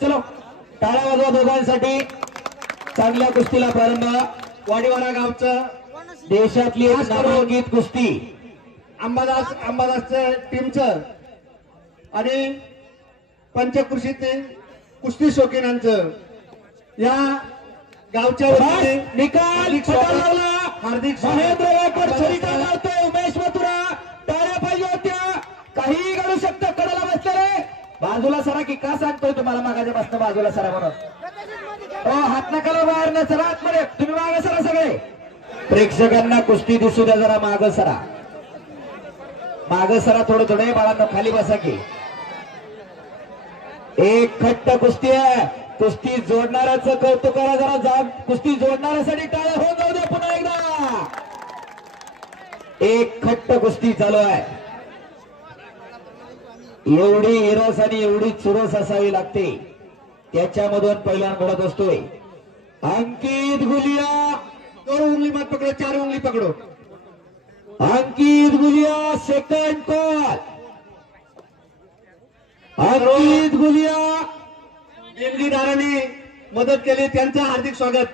चलो टाळ्या वाजवा दोघांसाठी. चांगल्या कुस्तीला प्रारंभ. वाडीवाडा गावचं देशातली एक नामांकित कुस्ती अंबादास टीमचं आणि पंचकृषीतील कुस्ती शौकीनांचं या गावच्या वतीने निकाल हार्दिक हार्दिक महेंद्र गायकवाड छडी मारतो. उमेश मथुरा टाळ्या पाहिजे होत्या. काही घडू शकतं. कडाला बसले बाजूला सरा की का सांगतोय तुम्हाला मागाच्या पासून बाजूला सरा म्हणून. हो हात नकाला बाहेर न सरा आतमध्ये. तुम्ही मागे सरा सगळे. प्रेक्षकांना कुस्ती दिसू द्या जरा. माग सरा माग सरा थोडं थोडं. बाळांनो खाली बसा की. एक खट्ट कुस्ती आहे. कुस्ती जोडणाऱ्याचं कौतुक करा जरा. जाग कुस्ती जोडणाऱ्यासाठी टाळ्या होऊन जाऊ द्या पुन्हा एकदा. एक खट्ट कुस्ती चालू आहे. एवढी हिरस आणि एवढी चुरस असावी लागते. त्याच्यामधून पहिला घडत असतोय. अंकित गुलिया 2 उंगली मत पकडो, 4 उंगली पकडो. अंकित गुलिया सेकंड कॉल. अंकित गुलिया देणगीदारांनी मदत केली त्यांचं हार्दिक स्वागत.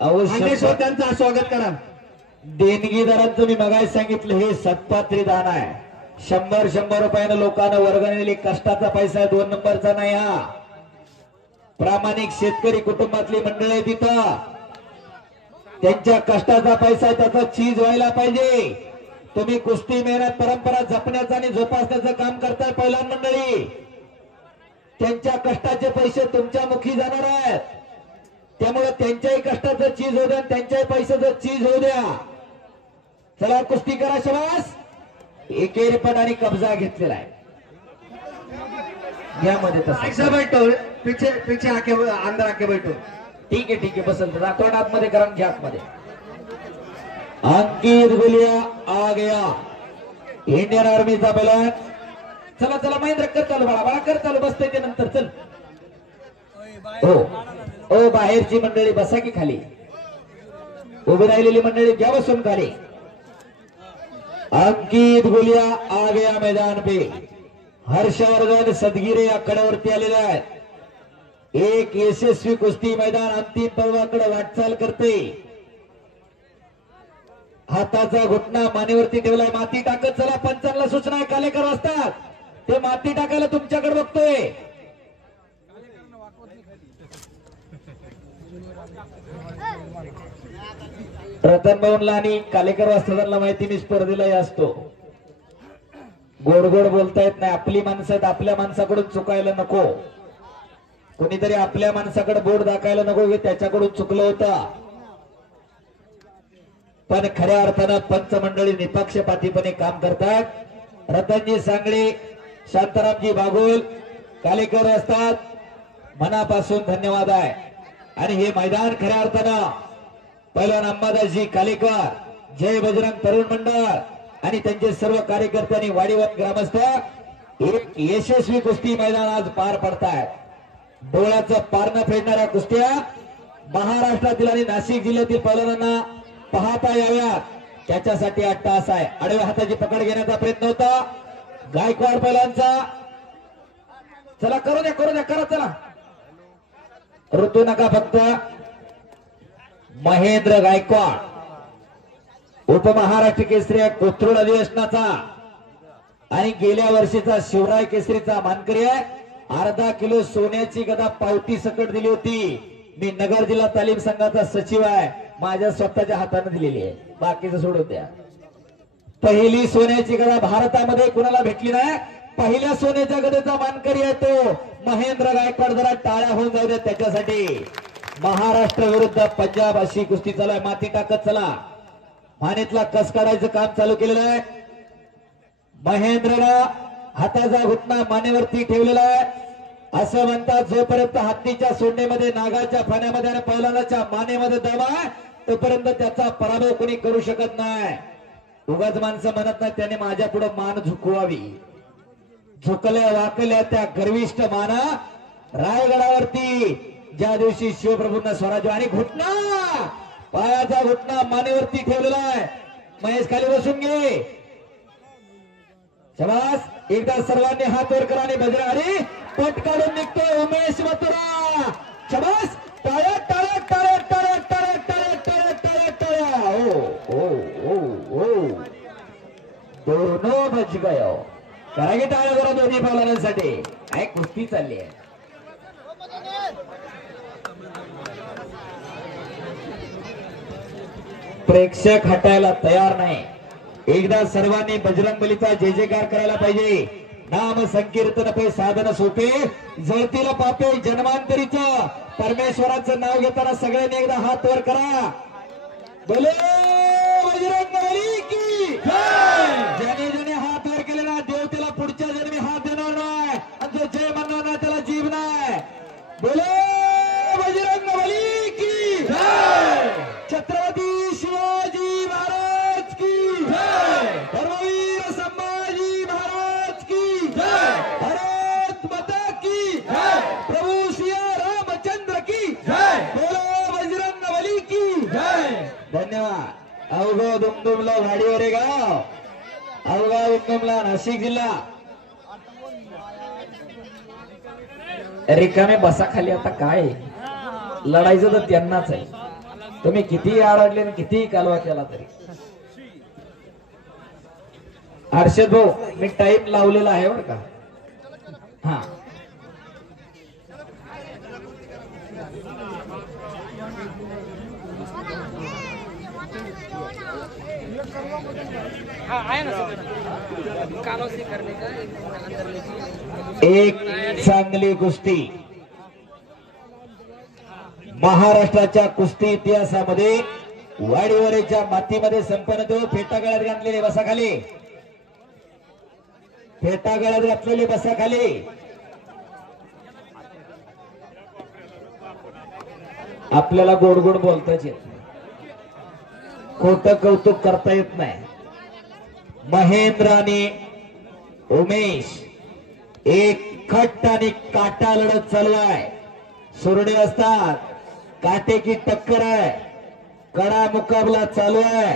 अवश्य त्यांचं स्वागत करा. देणगीदारांचं मी मगाशी सांगितलं हे सत्पात्री दान आहे. 100 रुपयानं लोकांना वर्गणलेली कष्टाचा पैसा आहे. 2 नंबरचा नाही हा. प्रामाणिक शेतकरी कुटुंबातली मंडळी आहे तिथं. त्यांच्या कष्टाचा पैसा त्याचा चीज व्हायला पाहिजे. तुम्ही कुस्ती मेहनत परंपरा जपण्याचं आणि जोपासण्याचं काम करताय पहिला मंडळी. त्यांच्या कष्टाचे पैसे तुमच्या मुखी जाणार आहेत. त्यामुळे त्यांच्याही कष्टाचं चीज होऊ द्या. त्यांच्याही पैशाचं चीज होऊ द्या. चला कुस्ती करा शबास. एकेरी पट आणि कब्जा घेतलेला आहे. यामध्ये ऐसा बैठो पीछे पीछे आके अंदर आके बैठो. ठीक आहे बसल. तोंड आतमध्ये करा घ्या आतमध्ये. अंकित गुलिया आ गया. इंडियन आर्मीचा पैलवान. चला चला महेंद्र कर चालू. बाळा कर चालू. बसतंय ते नंतर. चल हो बाहेरची मंडळी बसा की खाली. उभी राहिलेली मंडळी घ्या बसून खाली. अंकित गुलिया आ गया मैदान पे. हर्षवर्धन सदगिरे या कड्यावरती आलेले आहेत. एक यशस्वी कुस्ती मैदान अंतिम पर्वाकडे वाटचाल करते. हाताचा घुटना मानेवरती ठेवलाय. माती टाकत चला. पंचांना सूचना आहे. कालेकर वाजतात ते माती टाकायला तुमच्याकडे बघतोय. रतन भाऊंला आणि कालेकर वाजताना माहिती मी स्पर्धेला असतो. गोड गोड बोलता येत नाही. आपली माणसं आहेत. आपल्या माणसाकडून चुकायला नको. कोणीतरी आपल्या माणसाकडे बोट दाखायला नको की त्याच्याकडून चुकलं होतं. पण खऱ्या अर्थानं पंच मंडळी निपक्षपातीपणे काम करतात. रतनजी सांगळे, शांतारामजी बागुल, कालेकर असतात. मनापासून धन्यवाद आहे. आणि हे मैदान खऱ्या अर्थानं पहिलवान अंबादासजी कालेकर, जय बजरंग तरुण मंडळ आणि त्यांचे सर्व कार्यकर्त्यांनी वाडीवर ग्रामस्थ एक यशस्वी कुस्ती मैदान आज पार पडतायत. डोळ्याचं पारणं फेडणाऱ्या कुस्त्या महाराष्ट्रातील आणि नाशिक जिल्ह्यातील पैलवानांना पाहता याव्यात त्याच्यासाठी 8 तास आहे. आडव्या हाताची पकड घेण्याचा प्रयत्न होता गायकवाड पैलवानचा. चला करू द्या करा. चला ऋतू नका फक्त. महेंद्र गायकवाड उपमहाराष्ट्र केसरी कोथरूड अधिवेशनाचा आणि गेल्या वर्षीचा शिवराय केसरीचा मानकरी आहे. अर्धा किलो सोन्याची गदा पावती सकट दिली होती. मी नगर जिल्हा तालीम संघाचा सचिव आहे. माझ्या स्वतःच्या हाताने दिलेली आहे. बाकीचं सोडून द्या. पहिली सोन्याची गदा भारतामध्ये कुणाला भेटली नाही. पहिल्या सोन्याच्या गदेचा मानकरी आहे तो महेंद्र गायकवाड. जरा टाळ्या होऊन जाऊ द्या त्याच्यासाठी. महाराष्ट्र विरुद्ध पंजाब अशी कुस्ती चालू आहे. माती टाकत चला. मानेतला कस काढायचं काम चालू केलेलं आहे. महेंद्रला हाताचा घुटना मानेवरती ठेवलेला आहे. असं म्हणतात जोपर्यंत हत्तीच्या सोंडेमध्ये, नागाच्या फाण्यामध्ये आणि पैलवानाच्या मानेमध्ये दम आहे तोपर्यंत त्याचा पराभव कोणी करू शकत नाही. उगाच माणसं म्हणत नाही त्याने माझ्या पुढे मान झुकवावी. झुकल्या वाकल्या त्या गर्विष्ठ माना रायगडावरती ज्या दिवशी शिवप्रभूंना स्वराज्य आणि घुटना पायाचा घुटना मानेवरती ठेवलेला आहे. महेश खाली बसून घे. शबास. एकदा सर्वांनी हात वर करा आणि बजरंग हरी पट काढून निघतोय उमेश मथुरा. शबास. टाळ्या टाळ्या टाळ्या टाळ्या टाळ्या टाळ्या टाळ्या टाळ्या टाळ्या. ओ ओ ओ ओ दोनों बच गयो. करा की टाळ्या जरा दोन्ही पावलांसाठी. काय कुस्ती चालली आहे. प्रेक्षक हटायला तयार नाही. एकदा सर्वांनी बजरंगबलीचा जय जयकार करायला पाहिजे. नाम संकीर्तन पे साधन सोपे जळतील पापे जन्मांतरीचं. परमेश्वराचं नाव घेताना सगळ्यांनी एकदा हात वर करा. बोले बजरंगबली की जय. ज्याने ज्याने हात वर केले ना देव त्याला पुढच्या जन्मी हात देणार नाही आणि जो जय म्हणणार नाही त्याला जीव नाही. बोले बजरंगबली की जय. छत्रपती शिवाजी महाराज की जय. धर्मवीर संभाजी महाराज की जय. भारत माता की जय. प्रभू श्री रामचंद्र की जय. बोलो बजरंगबली की जय. धन्यवाद. अवघा दुमदुमला वाडीवर आहे गाव. अवघा दुमदुमला नाशिक जिल्हा. रिकामे बसा खाली. आता काय लढायचं तर त्यांनाच आहे. तुम्ही कितीही आरडले आणि कितीही कालवा केला तरी. हर्षद भाऊ मी टाइम लावलेला आहे बरं का. हा एक चांगली कुस्ती महाराष्ट्राच्या कुस्ती इतिहासामध्ये वाडीवरेच्या मातीमध्ये संपन्न तो. फेटा गळ्यात घातलेले बसा खाली. फेटा गळ्यात घातलेले बसा खाली. आपल्याला गोड गोड बोलताच येत नाही. खोटं कौतुक करता येत नाही. महेंद्र आणि उमेश एक खट आणि काटा लढत चालू आहे. सुरडे असतात. काटे की टक्कर आहे. कडा मुकाबला चालू आहे.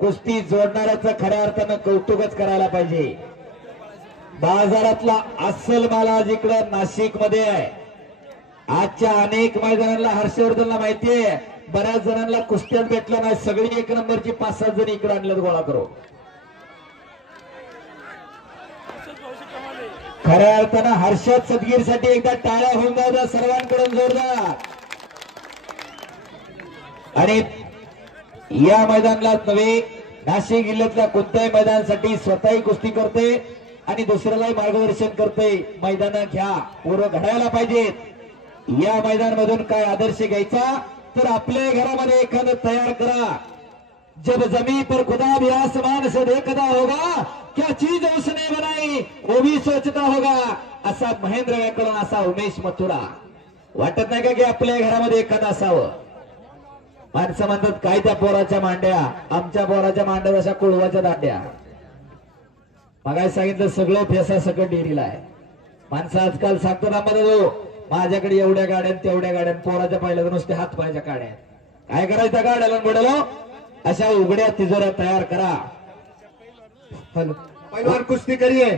कुस्ती जोडणाऱ्याचं खऱ्या अर्थानं कौतुकच करायला पाहिजे. बाजारातला अस्सल माल आज इकडं नाशिक मध्ये आहे. आजच्या अनेक मैदानांना हर्षवर्धनला माहितीये बऱ्याच जणांना कुस्त्यात भेटलं नाही. सगळी एक नंबरची 5-7 जण इकडे आणल्यात गोळा करू. खऱ्या अर्थानं हर्षद सदगीर साठी एकदा टाळ्या होऊन जाऊ सर्वांकडून जोरदार. आणि या मैदानाला नव्हे नाशिक जिल्ह्यातल्या कोणत्याही मैदानासाठी स्वतःही कुस्ती करते आणि दुसऱ्यालाही मार्गदर्शन करते. मैदान घ्या. पूर्व घडायला पाहिजेत. या मैदानामधून काय आदर्श घ्यायचा तर आपल्या घरामध्ये एखादं तयार करा. जब जमीन पर खुदा भी आसमान से देखता होगा क्या चीज उसने बनाई वो भी सोचता होगा. असा महेंद्र व्याकरण असा उमेश मथुरा. वाटत नाही का की आपल्या घरामध्ये एखादं असावं. माणसं म्हणतात काय त्या पोराच्या मांड्या. आमच्या पोराच्या मांड्या अशा कुळवाच्या दांड्या. मगाय सांगितलं सगळं फेसा सकट डेरीला आहे. माणसं आजकाल सांगतात आम्हाला माझ्याकडे एवढ्या गाड्या तेवढ्या गाड्या. पोराच्या पाहिल्या नुसते हात पायाच्या गाड्या. काय करायचं गाड्याला बुडालो. अशा उघड्या तिजोऱ्या तयार करा. पहलवान कुस्ती करिए.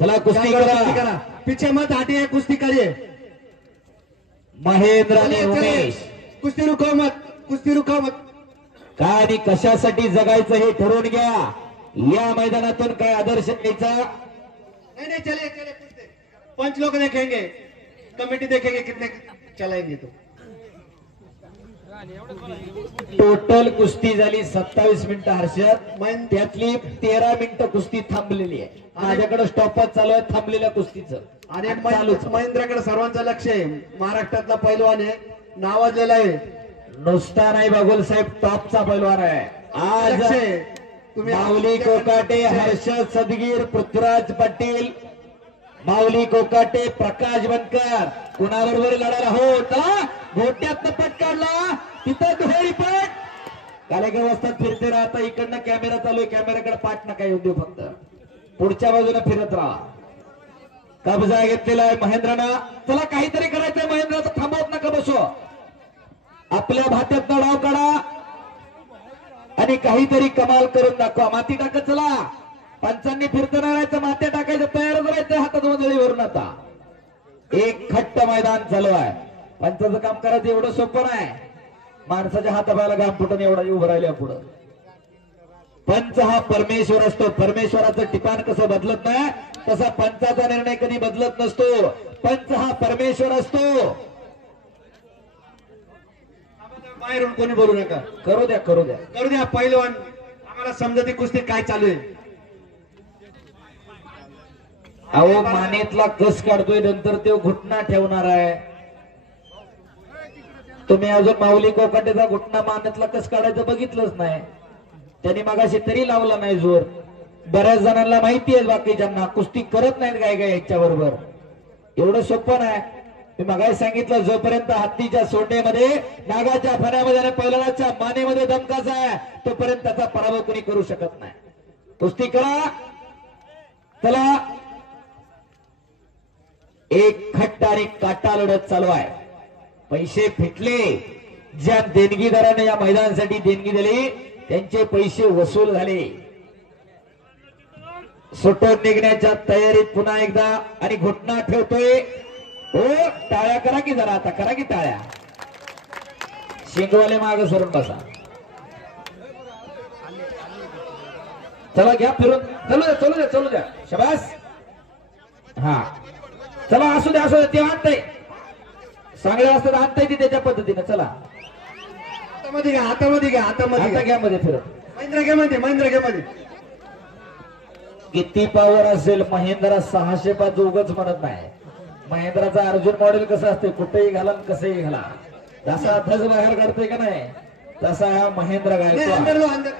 चला कुस्ती करा. पीछे मत हटिए. कुस्ती करिए. महेंद्र आणि उमेश कुस्ती रुको मत. कुस्ती रुको मत. काय आणि कशासाठी जगायचं हे ठरवून घ्या. या मैदानातून काय आदर्श घ्यायचा. नहीं नहीं चलिए चलिए कुस्ती. पंच लोग देखेंगे. कमेटी देखेंगे कितने चलाएंगे. तो टोटल कुस्ती झाली 27 मिनिटं हर्षद. त्यातली 13 मिनिटं कुस्ती थांबलेली आहे. माझ्याकडे स्टॉपच चालू आहे थांबलेल्या कुस्तीचं. आणि महेंद्रकडे सर्वांचं लक्ष आहे. महाराष्ट्रातला पैलवान आहे. नावाजलेला आहे. नुसता नाही बागुल साहेब टॉपचा पैलवान आहे. आज माऊली कोकाटे हर्षद सदगीर पृथ्वीराज पाटील माऊली कोकाटे प्रकाश बनकर कुणाबरोबर लढायला हो. चला घोट्यातनं पट काढला. तिथं दुहेरी पट. कालेकर वाजता फिरते राहता. इकडनं कॅमेरा चालू आहे. कॅमेराकडे पाठ नका येऊ देऊ. फक्त पुढच्या बाजूला फिरत राहा. कब्जा घेतलेला आहे महेंद्रना. चला काहीतरी करायचंय महेंद्रचं. थांबवत नका बसो. आपल्या भात्यातनं डाव काढा आणि काहीतरी कमाल करून दाखवा. माती टाकत चला. पंचांनी फिरताना राहायचं. मात्या टाकायचं तयारच राहायचं. हातात वंजळी वरून आता एक खट्ट मैदान चालू आहे. पंचाचं काम करायचं एवढं सोपं नाही. माणसाच्या हातापायाला घाम फुटून एवढा उभं राहिल्या पुढं. पंच हा परमेश्वर असतो. परमेश्वराचं ठिकाण कसं बदलत नाही तसा पंचाचा निर्णय कधी बदलत नसतो. पंच हा परमेश्वर असतो. बाहेरून कोणी बोलू नका. करू द्या करू द्या करू द्या. पहिलवान आम्हाला समजते कुस्ती काय चालू आहे. अहो मानेतला कस काढतोय नंतर तो घुटना ठेवणार आहे. तुम्ही अजून माऊली कोकाटेचा घुटना मानेतला कस काढायचं बघितलंच नाही. त्यांनी मगाशी तरी लावला नाही जोर. बऱ्याच जणांना माहिती आहे बाकीच्यांना कुस्ती करत नाहीत काय काय याच्या बरोबर. एवढं सोपं नाही. मी मगाशी सांगितलं जोपर्यंत हत्तीच्या सोंडेमध्ये नागाच्या फण्यामध्ये आणि पैलवानाच्या मानेमध्ये दमकाचा आहे तोपर्यंत त्याचा पराभव कोणी करू शकत नाही. कुस्ती करा. चला एक खट्ट आणि काटा लढत चालू आहे. पैसे फिटले. ज्या देणगीदाराने या मैदानासाठी देणगी दिली त्यांचे पैसे वसूल झाले. सुटून निघण्याच्या तयारीत पुन्हा एकदा आणि घुटना ठेवतोय. हो टाळ्या करा की जरा आता करा की टाळ्या. शिंगवाले माग सरून बसा. चला घ्या फिरून. चलू द्या चलू द्या चलू द्या. शबास. हा चला असू द्या असू द्या. ते आणताय चांगले असतात आणताय ती त्याच्या पद्धतीने. चला हातामध्ये घ्या. हातामध्ये घ्या. हातामध्ये आता घ्या मध्ये फिरत. महिंद्रा घे मध्ये. महिंद्रा घे मध्ये. किती पॉवर असेल महिंद्रा 605 उगच म्हणत नाही. महिंद्राचा अर्जुन मॉडेल कसं असते कुठेही घाला कसंही घाला. जसा धज बाहेर काढतोय का नाही तसा हा महेंद्र अंदर लो. अंदर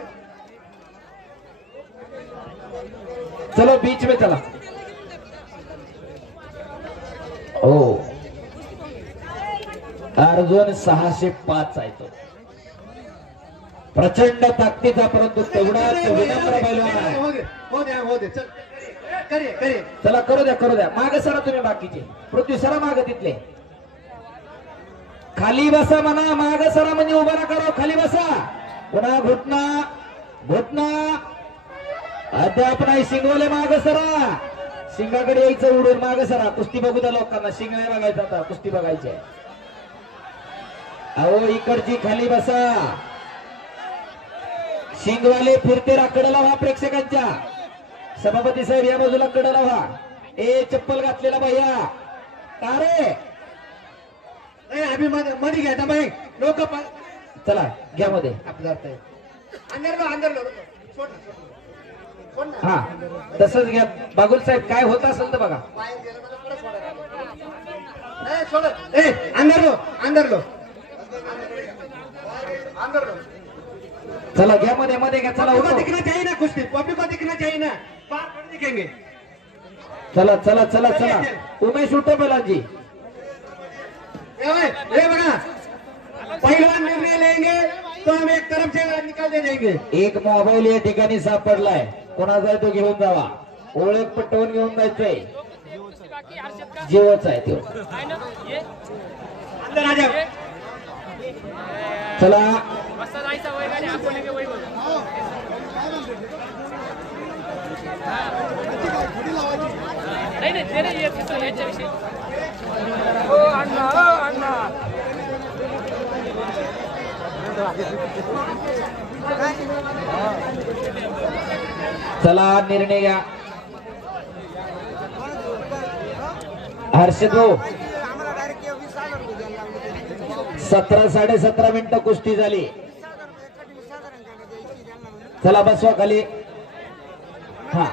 चलो बीच में चला. हो अर्जुन 605 आहे तो. प्रचंड ताकदीचा परंतु तेवढाच विनम्र पैलवान आहे. हो दे. चल करिए करिए. चला करू द्या मागे सरा तुम्ही बाकीचे. पृथ्वी सरा मागे तिथले. खाली बसा म्हणा. मागे सरा म्हणजे उभा ना करो. खाली बसा. पुन्हा घुटना अद्याप नाही. शिंगवले मागे सरा. शिंगाकडे यायचं उडून मागे सरा. कुस्ती बघू द्या लोकांना. शिंग नाही बघायचं आता कुस्ती बघायची आहे. अहो इकडची खाली बसा. शिंगवाले फिरते कडला व्हा प्रेक्षकांच्या. सभापती साहेब या बाजूला कडला व्हा. ए चप्पल घातलेला भैया का रे. अभी मध्ये घ्या बाई. लोक चला घ्या मध्ये. अंदर लो. हा तसंच घ्या. बागुल साहेब काय होत असेल तर बघा. अंदर लो. चला घ्या मध्ये घ्या. चला दिखना चाहिए ना कुछ. पब्लिक को दिखना चाहिए ना. बाहर दिखेंगे. चला उमेश उठो बेलाजी. ये बघा पहिला निर्णय लेंगे तो हम एक तरफ से निकाल दे जाएंगे. एक मोबाईल या ठिकाणी सापडलाय. कोणाचा आहे तो घेऊन जावा. ओळख पटवून घेऊन जायचंय. जीवच आहे तो. अंदर आ जाओ. चला चला निर्णय घ्या. हर्षद भाऊ 17 साडे 17 मिनिटं कुस्ती झाली. चला बसवा खाली. हा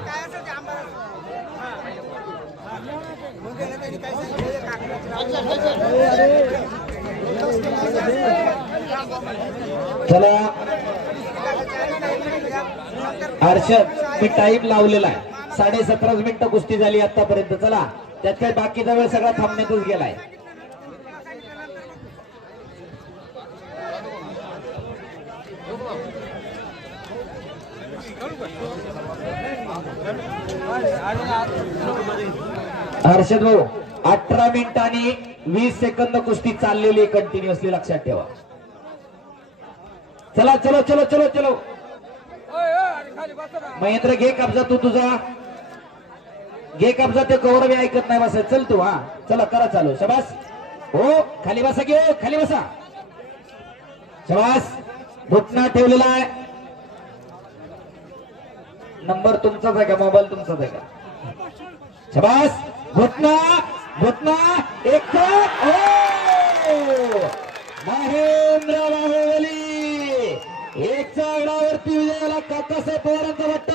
चला हर्षद मी टाइम लावलेला आहे. 17.5 मिनिटं कुस्ती झाली आतापर्यंत. चला त्यात काय बाकीचा वेळ सगळा थांबण्यातच गेलाय. हर्षद भाऊ 18 मिनिट आणि 20 सेकंद कुस्ती चाललेली कंटिन्युअसली लक्षात ठेवा. चला चलो चलो चलो चलो. महेंद्र घे कब्जा तू तुझा. घे कब्जा ते कवर मी ऐकत नाही बसा चल तू हा चला करा चालू शबास हो खाली बसा घेऊ खाली बसा शबास घुटना ठेवलेला आहे नंबर तुमचाच आहे का मोबाईल तुमचाच आहे का शबास घुटना घुटना एक महेंद्र बाहुबली एक आघाड्यावरती विजयाला काकासाहेब पवारांचा वाटतं